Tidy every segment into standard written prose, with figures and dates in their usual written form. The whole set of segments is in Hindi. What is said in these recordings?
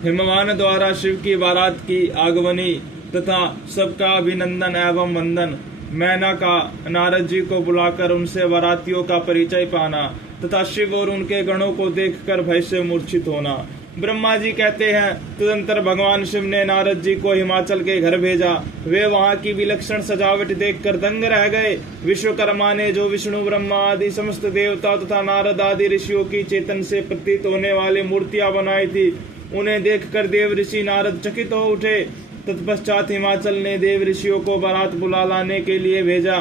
हिमवान द्वारा शिव की बारात की आगमनी तथा सबका अभिनंदन एवं वंदन, मैना का नारद जी को बुलाकर उनसे बारातियों का परिचय पाना तथा शिव और उनके गणों को देखकर भय से मूर्छित होना। ब्रह्मा जी कहते हैं, तदंतर भगवान शिव ने नारद जी को हिमाचल के घर भेजा। वे वहां की विलक्षण सजावट देखकर दंग रह गए। विश्वकर्मा ने जो विष्णु ब्रह्मा आदि समस्त देवता तथा नारद आदि ऋषियों की चेतन से प्रतीत होने वाली मूर्तियां बनाई थी, उन्हें देखकर देव ऋषि नारद चकित हो उठे। तत्पश्चात हिमाचल ने देव ऋषियों को बारात बुला लाने के लिए भेजा।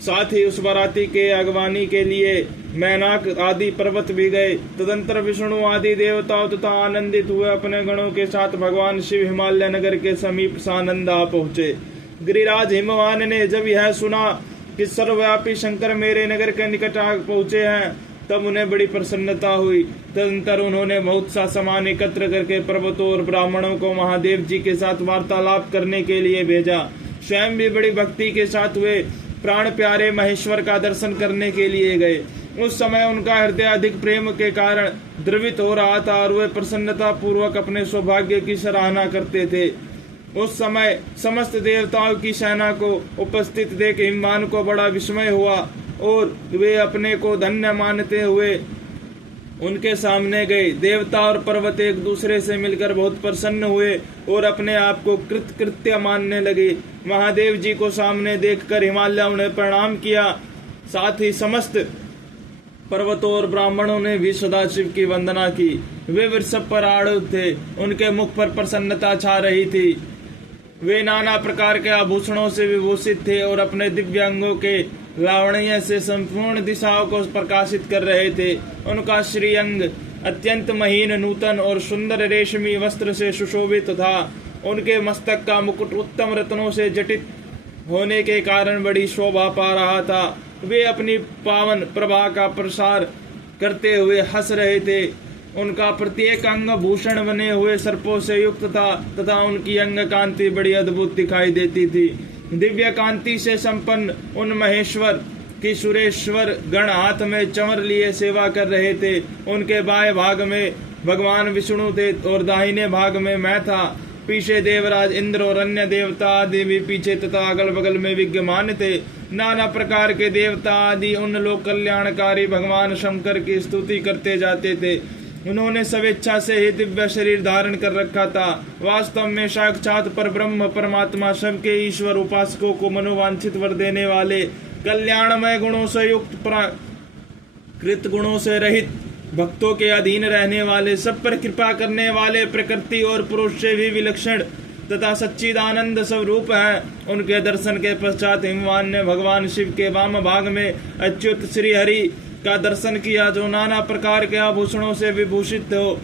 साथ ही उस बाराती के अगवानी के लिए मैनाक आदि पर्वत भी गए। तदंतर विष्णु आदि देवताओं तथा आनंदित हुए अपने गणों के साथ भगवान शिव हिमालय नगर के समीप सानंदा पहुँचे। गिरिराज हिमवान ने जब यह सुना कि सर्वव्यापी शंकर मेरे नगर के निकट आ पहुँचे हैं, तब उन्हें बड़ी प्रसन्नता हुई। तदंतर उन्होंने बहुत सा सामान एकत्र करके पर्वतों और ब्राह्मणों को महादेव जी के साथ वार्तालाप करने के लिए भेजा। स्वयं भी बड़ी भक्ति के साथ वे प्राण प्यारे महेश्वर का दर्शन करने के लिए गए। उस समय उनका हृदय अधिक प्रेम के कारण द्रवित हो रहा था और वे प्रसन्नता पूर्वक अपने सौभाग्य की सराहना करते थे। उस समय समस्त देवताओं की सेना को उपस्थित देख हिमवान को बड़ा विस्मय हुआ और वे अपने को धन्य मानते हुए उनके सामने गए। देवता और पर्वत एक दूसरे से मिलकर बहुत प्रसन्न हुए और अपने आप को कृत्य मानने लगे। महादेव जी को सामने देखकर हिमालय उन्हें प्रणाम किया। साथ ही समस्त पर्वतों और ब्राह्मणों ने भी सदाशिव की वंदना की। वे वृषभ पर आरूढ़ थे, उनके मुख पर प्रसन्नता छा रही थी। वे नाना प्रकार के आभूषणों से विभूषित थे और अपने दिव्य अंगों के लावण्य से संपूर्ण दिशाओं को प्रकाशित कर रहे थे। उनका श्रीअंग अत्यंत महीन, नूतन और सुंदर रेशमी वस्त्र से सुशोभित था। उनके मस्तक का मुकुट उत्तम रत्नों से जटित होने के कारण बड़ी शोभा पा रहा था। वे अपनी पावन प्रभा का प्रसार करते हुए हंस रहे थे। उनका प्रत्येक अंग भूषण बने हुए सर्पों से युक्त था तथा उनकी अंग कांति बड़ी अद्भुत दिखाई देती थी। दिव्य कांति से संपन्न उन महेश्वर की सुरेश्वर गण हाथ में चमर लिए सेवा कर रहे थे। उनके बाएं भाग में भगवान विष्णु थे और दाहिने भाग में मैं था। पीछे देवराज इंद्र और अन्य देवता आदि भी पीछे तथा अगल बगल में विद्यमान थे। नाना प्रकार के देवता आदि उन लोक कल्याणकारी भगवान शंकर की स्तुति करते जाते थे। उन्होंने स्वेच्छा से ही दिव्य शरीर धारण कर रखा था। वास्तव में साक्षात पर ब्रह्म परमात्मा सबके ईश्वर उपासकों को मनोवांछित वर देने वाले, कल्याणमय गुणों से युक्त, कृत गुणों से रहित, भक्तों के अधीन रहने वाले, सब पर कृपा करने वाले, प्रकृति और पुरुष से भी विलक्षण तथा सच्चिदानंद स्वरूप है। उनके दर्शन के पश्चात हिमवान ने भगवान शिव के वाम भाग में अच्युत श्री हरि का दर्शन किया, जो नाना प्रकार के आभूषणों से विभूषित हो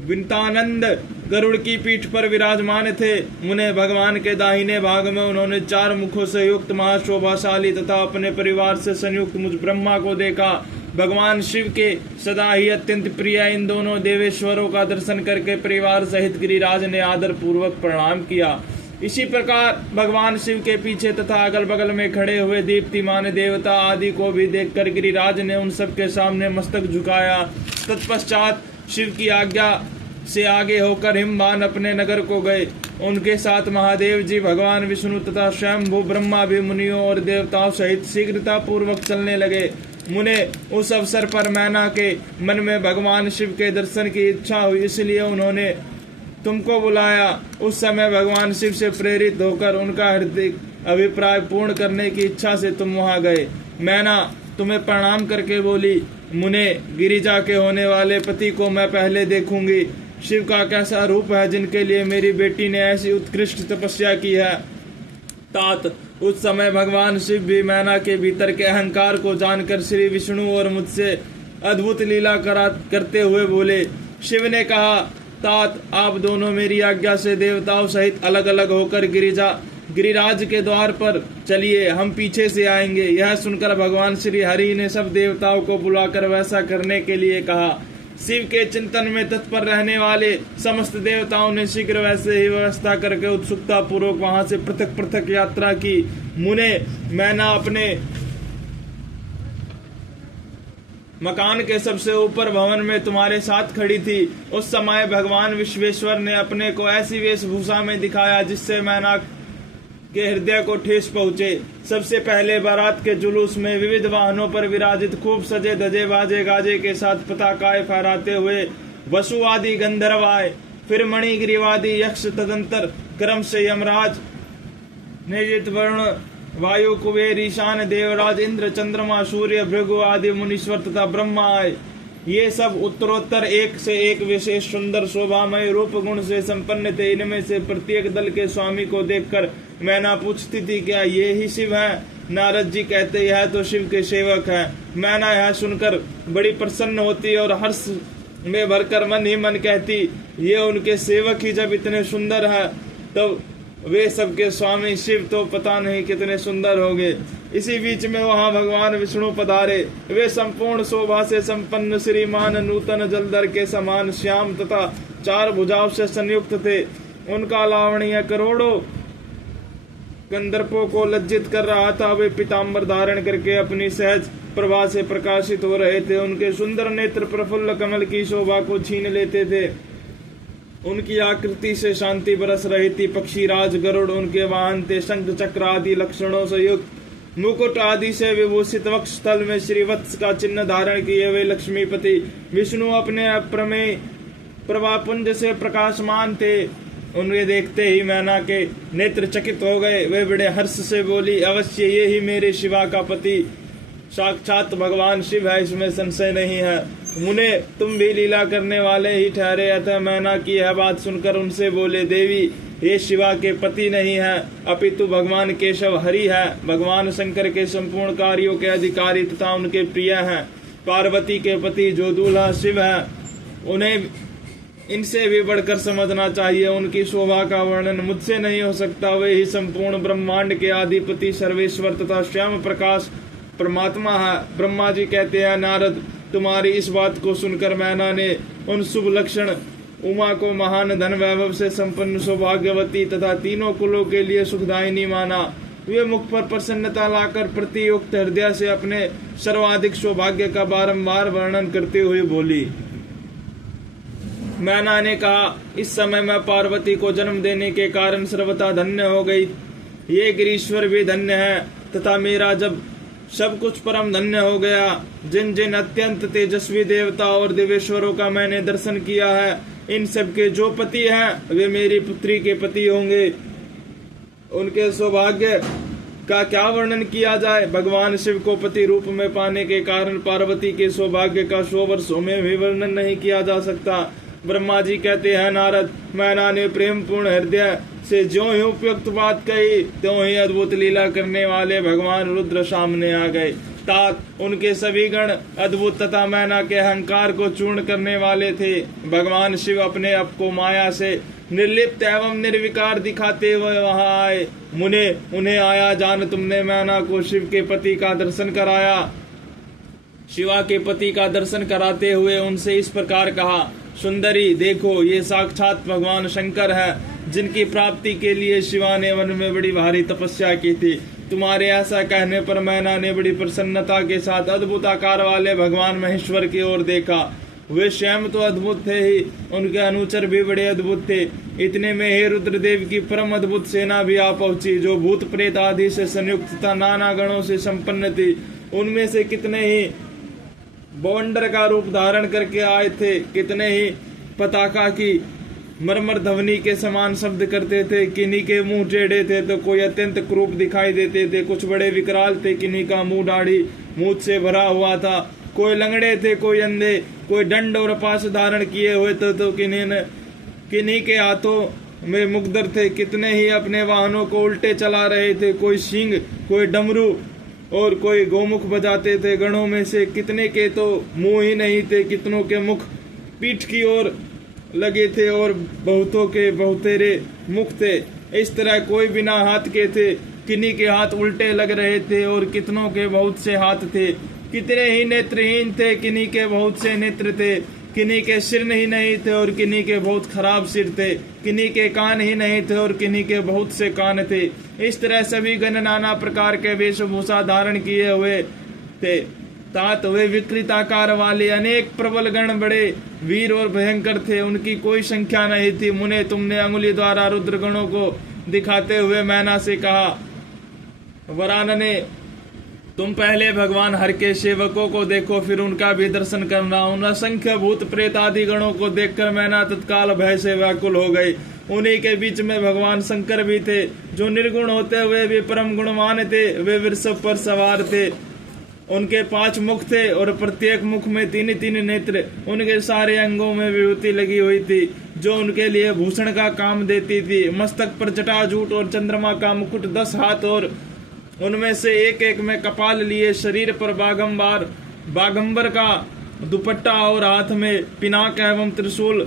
विंतानंद गरुड़ की पीठ पर विराजमान थे। उन्हें भगवान के दाहिने भाग में उन्होंने 4 मुखों से युक्त महाशोभाशाली तथा अपने परिवार से संयुक्त मुझ ब्रह्मा को देखा। भगवान शिव के सदा ही अत्यंत प्रिय इन दोनों देवेश्वरों का दर्शन करके परिवार सहित गिरिराज ने आदर पूर्वक प्रणाम किया। इसी प्रकार भगवान शिव के पीछे तथा अगल बगल में खड़े हुए दीप्तिमान देवता आदि को भी देखकर गिरिराज ने उन सब के सामने मस्तक झुकाया। तत्पश्चात शिव की आज्ञा से आगे होकर हिमवान अपने नगर को गए। उनके साथ महादेव जी, भगवान विष्णु तथा स्वयंभू ब्रह्मा भी मुनियों और देवताओं सहित शीघ्रता पूर्वक चलने लगे। मुने उस अवसर पर मैना के मन में भगवान शिव के दर्शन की इच्छा हुई, इसलिए उन्होंने तुमको बुलाया। उस समय भगवान शिव से प्रेरित होकर उनका हृदय अभिप्राय पूर्ण करने की इच्छा से तुम वहां गए। मैना तुम्हें प्रणाम करके बोली, मुने, गिरिजा के होने वाले पति को मैं पहले देखूंगी। शिव का कैसा रूप है जिनके लिए मेरी बेटी ने ऐसी उत्कृष्ट तपस्या की है। तात उस समय भगवान शिव भी मैना के भीतर के अहंकार को जानकर श्री विष्णु और मुझसे अद्भुत लीला करते हुए बोले। शिव ने कहा, तात आप दोनों मेरी आज्ञा से देवताओं सहित अलग अलग होकर गिरिराज के द्वार पर चलिए, हम पीछे से आएंगे। यह सुनकर भगवान श्री हरि ने सब देवताओं को बुलाकर वैसा करने के लिए कहा। शिव के चिंतन में तत्पर रहने वाले समस्त देवताओं ने शीघ्र वैसे ही व्यवस्था करके उत्सुकता पूर्वक वहां से पृथक पृथक यात्रा की। मुने, मैना अपने मकान के सबसे ऊपर भवन में तुम्हारे साथ खड़ी थी। उस समय भगवान विश्वेश्वर ने अपने को ऐसी वेशभूषा में दिखाया जिससे मैना के हृदय को ठेस पहुंचे। सबसे पहले बारात के जुलूस में विविध वाहनों पर विराजित खूब सजे धजे बाजे गाजे के साथ पताकाएं फहराते हुए वसु आदि गंधर्व आए। फिर मणिग्रीवादी यक्ष, तदंतर क्रम से यमराज, निजित वरुण, वायु, कुबेर, ईशान, देवराज, इंद्र, चंद्रमा, सूर्य, भृगु आदि मुनीश्वर तथा ब्रह्मा आए। ये सब उत्तरोत्तर एक से एक विशेष सुंदर शोभामय रूप गुण से संपन्न थे। इनमें से प्रत्येक दल के स्वामी को देखकर मैना पूछती थी, क्या ये ही शिव है? नारद जी कहते, यह तो शिव के सेवक है। मैना यह सुनकर बड़ी प्रसन्न होती और हर्ष में भरकर मन ही मन कहती, ये उनके सेवक ही जब इतने सुंदर है तब वे सबके स्वामी शिव तो पता नहीं कितने सुंदर होंगे। इसी बीच में वहां भगवान विष्णु पधारे। वे संपूर्ण शोभा से संपन्न श्रीमान, नूतन जलधर के समान श्याम तथा चार भुजाओं से संयुक्त थे। उनका लावण्य करोड़ों गंधर्वों को लज्जित कर रहा था। वे पीताम्बर धारण करके अपनी सहज प्रभा से प्रकाशित हो रहे थे। उनके सुंदर नेत्र प्रफुल्ल कमल की शोभा को छीन लेते थे। उनकी आकृति से शांति बरस रही थी। पक्षी राज गरुड़ उनके वाहन थे। शंख चक्र आदि लक्षणों से युक्त, मुकुट आदि से विभूषित, वक्ष स्थल में श्रीवत्स का चिन्ह धारण किए हुए लक्ष्मीपति विष्णु अपने अप्रमेय प्रभापुंज से प्रकाशमान थे। उन्हें देखते ही मैना के नेत्र चकित हो गए। वे बड़े हर्ष से बोली, अवश्य ये ही मेरे शिवा का पति साक्षात भगवान शिव है, इसमें संशय नहीं है। मुने, तुम भी लीला करने वाले ही ठहरे। अतः मैना की यह बात सुनकर उनसे बोले, देवी ये शिवा के पति नहीं है, अपितु भगवान केशव हरि है। भगवान शंकर के संपूर्ण कार्यों के अधिकारी तथा उनके प्रिय हैं। पार्वती के पति जो दूल्हा शिव है, उन्हें इनसे भी बढ़कर समझना चाहिए। उनकी शोभा का वर्णन मुझसे नहीं हो सकता। वे ही संपूर्ण ब्रह्मांड के अधिपति सर्वेश्वर तथा श्याम प्रकाश परमात्मा है। ब्रह्मा जी कहते हैं, नारद तुम्हारी इस बात को सुनकर मैना ने उन शुभ लक्षण उमा को महान धन वैभव से संपन्न सौभाग्यवती तथा तीनों कुलों के लिए सुखदायिनी माना। वे मुख पर प्रसन्नता लाकर प्रतियुक्त हृदय से अपने सर्वाधिक सौभाग्य का बारंबार वर्णन करते हुए बोली। मैना ने कहा, इस समय मैं पार्वती को जन्म देने के कारण सर्वथा धन्य हो गई। ये गिरीश्वर भी धन्य है तथा मेरा जब सब कुछ परम धन्य हो गया। जिन जिन अत्यंत तेजस्वी देवता और देवेश्वरों का मैंने दर्शन किया है, इन सब के जो पति हैं वे मेरी पुत्री के पति होंगे। उनके सौभाग्य का क्या वर्णन किया जाए। भगवान शिव को पति रूप में पाने के कारण पार्वती के सौभाग्य का 100 वर्षों में भी वर्णन नहीं किया जा सकता। ब्रह्मा जी कहते हैं, नारद मैना ने प्रेम पूर्ण हृदय से जो ही उपयुक्त बात कही, त्यों ही अद्भुत लीला करने वाले भगवान रुद्र सामने आ गए। तात उनके सभी गण अद्भुत तथा मैना के अहंकार को चूर्ण करने वाले थे। भगवान शिव अपने आप को माया से निर्लिप्त एवं निर्विकार दिखाते हुए वहां आए। मुने, उन्हें आया जान तुमने मैना को शिव के पति का दर्शन कराया। शिवा के पति का दर्शन कराते हुए उनसे इस प्रकार कहा, सुंदरी देखो, ये साक्षात भगवान शंकर है, जिनकी प्राप्ति के लिए शिवा ने वन में बड़ी भारी तपस्या की थी। तुम्हारे ऐसा कहने पर मैना ने बड़ी प्रसन्नता के साथ अद्भुत आकार वाले भगवान महेश्वर की ओर देखा। वे स्वयं तो अद्भुत थे ही, उनके अनुचर भी बड़े अद्भुत थे। इतने में ही रुद्रदेव की परम अद्भुत सेना भी आ पहुंची, जो भूत प्रेत आदि से संयुक्त तथा नाना गणों से संपन्न थी। उनमें से कितने ही बवंडर का रूप धारण करके आए थे, कितने ही पताका की मरमर ध्वनि के समान शब्द करते थे। किन्हीं के मुंह टेढ़े थे तो कोई अत्यंत क्रूप दिखाई देते थे। कुछ बड़े विकराल थे, किन्हीं का मुंह दाढ़ी मूछ से भरा हुआ था। कोई लंगड़े थे, कोई अंधे, कोई दंड और पाश धारण किए हुए थे तो किन्हीं के हाथों में मुकदर थे। कितने ही अपने वाहनों को उल्टे चला रहे थे। कोई सिंह, कोई डमरू और कोई गोमुख बजाते थे। गणों में से कितने के तो मुंह ही नहीं थे, कितनों के मुख पीठ की ओर लगे थे और बहुतों के बहुतेरे मुख थे। इस तरह कोई बिना हाथ के थे, किन्हीं के हाथ उल्टे लग रहे थे और कितनों के बहुत से हाथ थे। कितने ही नेत्रहीन थे, किन्हीं के बहुत से नेत्र थे। किन्हीं के सिर ही नहीं थे और किन्हीं के बहुत खराब सिर थे। किन्हीं के कान ही नहीं थे और किन्हीं के बहुत से कान थे। इस तरह सभी गण नाना प्रकार के वेशभूषा धारण किए हुए थे। तात वे विकृत आकार वाले अनेक प्रबल गण बड़े वीर और भयंकर थे, उनकी कोई संख्या नहीं थी। मुने, तुमने अंगुली द्वारा रुद्र गणों को दिखाते हुए मैना से कहा, वरानने, तुम पहले भगवान हर के सेवकों को देखो, फिर उनका भी दर्शन करना। उन असंख्य भूत प्रेत आदि गणों को देखकर मैना तत्काल भय से व्याकुल हो गई। उन्हीं के बीच में भगवान शंकर भी थे, जो निर्गुण होते हुए भी परम गुणवान थे। वे वृषभ पर सवार थे, उनके 5 मुख थे और प्रत्येक मुख में 3-3 नेत्र। उनके सारे अंगों में विभूति लगी हुई थी, जो उनके लिए भूषण का काम देती थी। मस्तक पर जटाजूट और चंद्रमा का मुकुट, 10 हाथ और उनमें से एक में कपाल लिए, शरीर पर बागंबर का दुपट्टा और हाथ में पिनाक एवं त्रिशूल,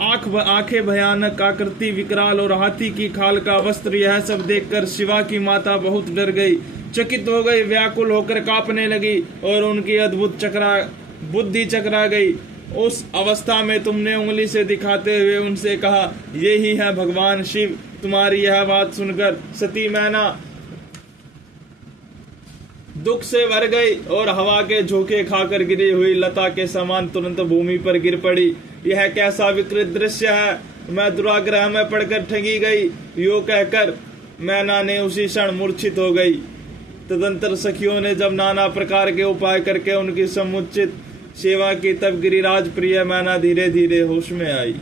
आंखें भयानक, आकृति विकराल और हाथी की खाल का वस्त्र। यह सब देखकर शिवा की माता बहुत डर गई, चकित हो गई, व्याकुल होकर कांपने लगी और उनकी अद्भुत बुद्धि चकरा गई। उस अवस्था में तुमने उंगली से दिखाते हुए उनसे कहा, ये ही है भगवान शिव। तुम्हारी यह बात सुनकर सती मैना दुख से भर गई और हवा के झोंके खाकर गिरी हुई लता के समान तुरंत भूमि पर गिर पड़ी। यह कैसा विकृत दृश्य है, मैं दुराग्रह में पड़कर ठगी गई। यो कहकर मैना ने उसी क्षण मूर्छित हो गई। तदंतर सखियों ने जब नाना प्रकार के उपाय करके उनकी समुचित सेवा की, तब गिरिराज प्रिय मैना धीरे धीरे होश में आई।